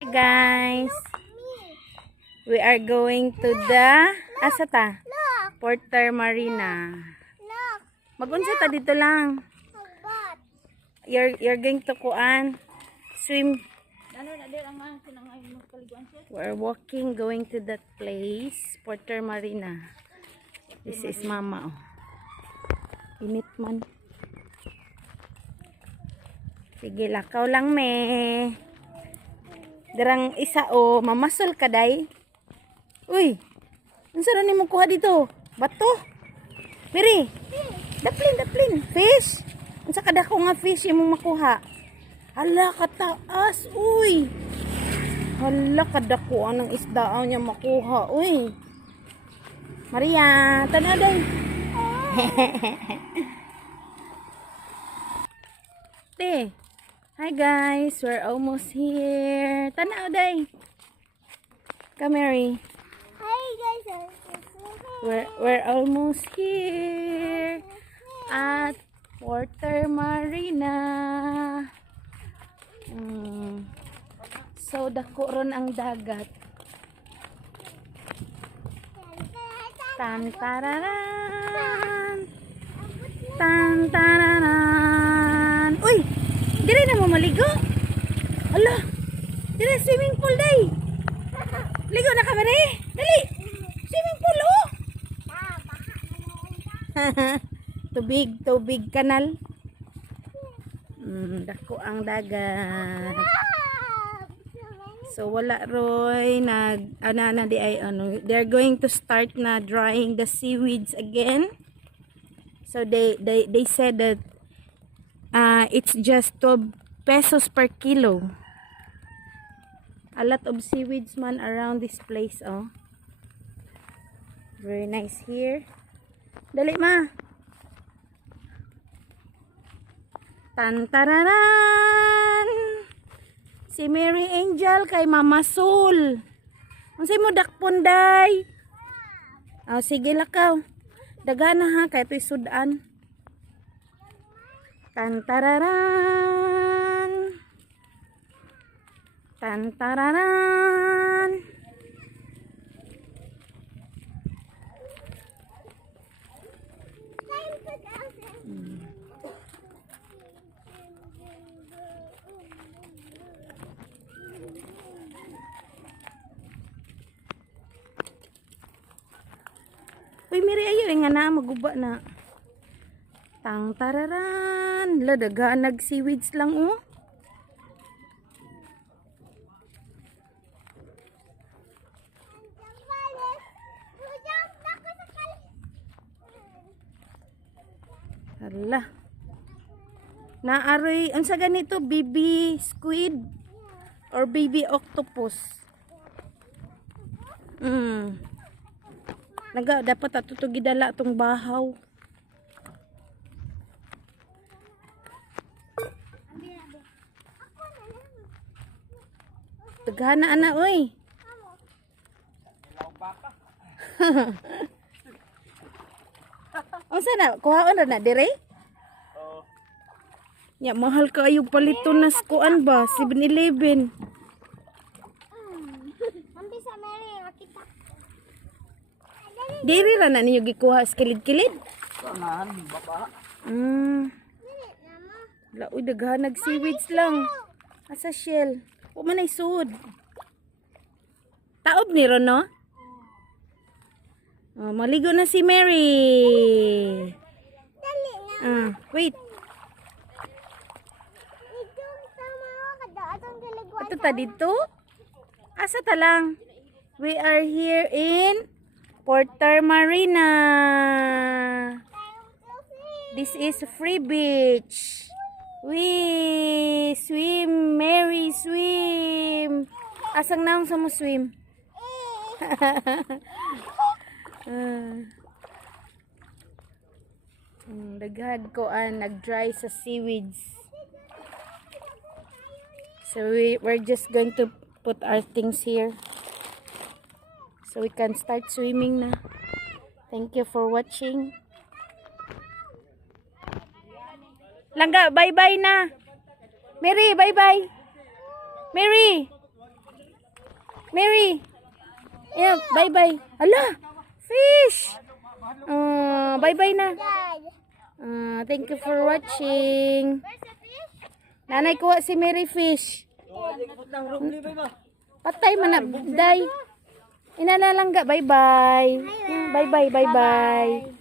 Hi guys, we are going to the asata Porter Marina. Magunsa ta dito lang. You're going to swim. We're walking, going to that place, Porter Marina. This is Mama. Oh. Init man. Sige, lakaw lang me. Darang isa o mamasol ka day. Uy, unsa na nimo kuha dito? Bato. Miri. Daplin. Fish. Unsa kada ko nga fish imong makuha? Hala kataas, uy. Hala kada ko anang isdaan niya makuha, uy. Maria, tanaw day. Te. Hi guys, we're almost here. Tanaw day. Come Mary. Hi guys, We're almost here at Porter Marina. So dako ron ang dagat. Tan tararan. Tan tararan. Uy, dire na mo maligo. Ala. Dire swimming pool day. Ligo na ka Mary. Dali. Swimming pool oh. tubig kanal. Dako ang dagat. So wala roy they're going to start na drying the seaweeds again. So they said that it's just 12 pesos per kilo. A lot of seaweeds man around this place, oh. Very nice here. Dali ma. Tantararan. Si Mary Angel kay Mama Sul. Unsay mo dakpon day? Oh, sige lakaw. Dagana ha kay toy sudan. Tantararan. Tantararan. Uy, Miri, ayo nga na, maguba na. Tang tararan. Ladaga, nag-seaweeds lang, oh. Hala. Naaroy, ang sa ganito, baby squid or baby octopus. Dapat atuto gidala tong bahaw. Tagana ana oy. Unsa na kuhaon ra na dire? Ya mahal kayo palito na kuan ba 7-Eleven. Ambisa Mary, makita. Diri ra na niyo gikuha sa kilid-kilid. Sanahan, baba. Laoy daghan nag seaweeds lang. Asa shell. O man ay sud. Taob ni ron no? Oh, maligo na si Mary. Dali na. Wait. Ito sama ako kada atong galagwan. Ato ta dito? Asa ta lang? We are here in Porter Marina. This is free beach. We swim, Mary swim. Asang naong sa mo swim? Daghad ko nag-dry sa seaweeds. So we're just going to put our things here so we can start swimming na. Thank you for watching. Langga, bye-bye na. Mary, bye-bye. Mary. Mary. Yeah, bye-bye. Ala, fish. Bye-bye na. Dad. Thank you for watching. Where's the fish? Nanay kuha si Mary fish. Patay man na, day. Inana lang ga. Bye-bye. Bye-bye, bye-bye.